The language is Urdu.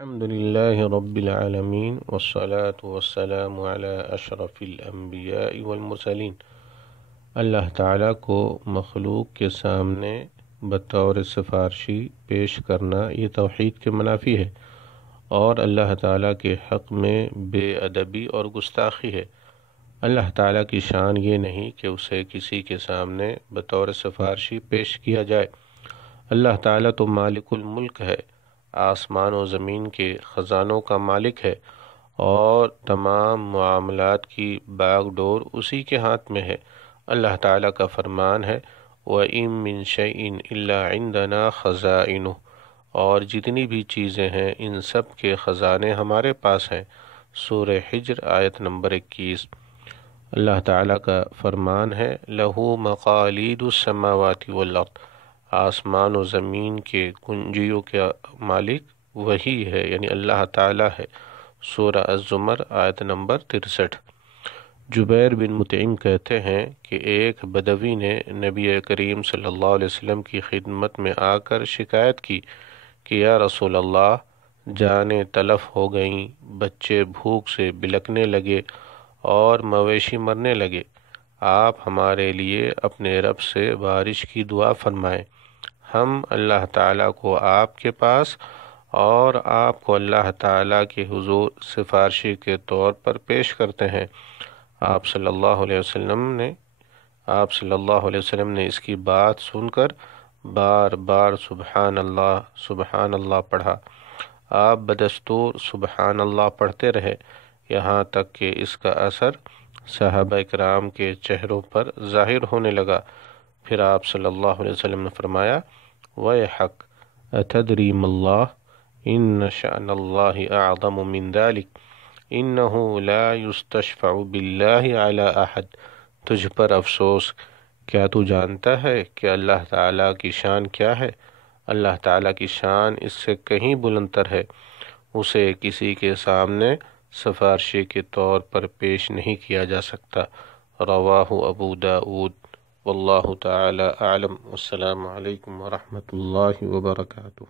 الحمد للہ رب العالمین والصلاة والسلام علی اشرف الانبیاء والمرسلین۔ اللہ تعالیٰ کو مخلوق کے سامنے بطور سفارشی پیش کرنا یہ توحید کے منافی ہے، اور اللہ تعالیٰ کے حق میں بے ادبی اور گستاخی ہے۔ اللہ تعالیٰ کی شان یہ نہیں کہ اسے کسی کے سامنے بطور سفارشی پیش کیا جائے۔ اللہ تعالیٰ تو مالک الملک ہے، آسمان و زمین کے خزانوں کا مالک ہے، اور تمام معاملات کی باغ ڈور اسی کے ہاتھ میں ہے۔ اللہ تعالیٰ کا فرمان ہے وَإِن مِّن شَيْءٍ إِلَّا عِندَنَا خَزَائِنُهُ، اور جتنی بھی چیزیں ہیں ان سب کے خزانے ہمارے پاس ہیں۔ سورہ حجر آیت نمبر 21۔ اللہ تعالیٰ کا فرمان ہے لَهُ مَقَالِيدُ السَّمَاوَاتِ وَالْأَرْضِ، آسمان و زمین کے کنجیوں کا مالک وہی ہے، یعنی اللہ تعالیٰ ہے۔ سورہ الزمر آیت نمبر 63۔ جبیر بن مطعم کہتے ہیں کہ ایک بدوی نے نبی کریم صلی اللہ علیہ وسلم کی خدمت میں آ کر شکایت کی کہ یا رسول اللہ، جانیں تلف ہو گئیں، بچے بھوک سے بلکنے لگے اور مویشی مرنے لگے، آپ ہمارے لیے اپنے رب سے بارش کی دعا فرمائیں۔ ہم اللہ تعالیٰ کو آپ کے پاس اور آپ کو اللہ تعالیٰ کے حضور سفارشی کے طور پر پیش کرتے ہیں۔ آپ صلی اللہ علیہ وسلم نے اس کی بات سن کر بار بار سبحان اللہ پڑھا۔ آپ بدستور سبحان اللہ پڑھتے رہے، یہاں تک کہ اس کا اثر صحابہ کرام کے چہروں پر ظاہر ہونے لگا۔ پھر آپ صلی اللہ علیہ وسلم نے فرمایا وَيْحَكَ أَتَدْرِي مَا اللَّهُ إِنَّ شَأْنَ اللَّهِ أَعْظَمُ مِنْ ذَلِكَ إِنَّهُ لَا يُسْتَشْفَعُ بِاللَّهِ عَلَى أَحَدٍ۔ تجھ پر افسوس، کیا تو جانتا ہے کہ اللہ تعالیٰ کی شان کیا ہے؟ اللہ تعالیٰ کی شان اس سے کہیں بلندتر ہے، اسے کسی کے سامنے سفارشی کے طور پر پیش نہیں کیا جا سکتا۔ رواہ ابو داؤد۔ واللہ تعالی اعلم۔ السلام علیکم ورحمۃ اللہ وبرکاتہ۔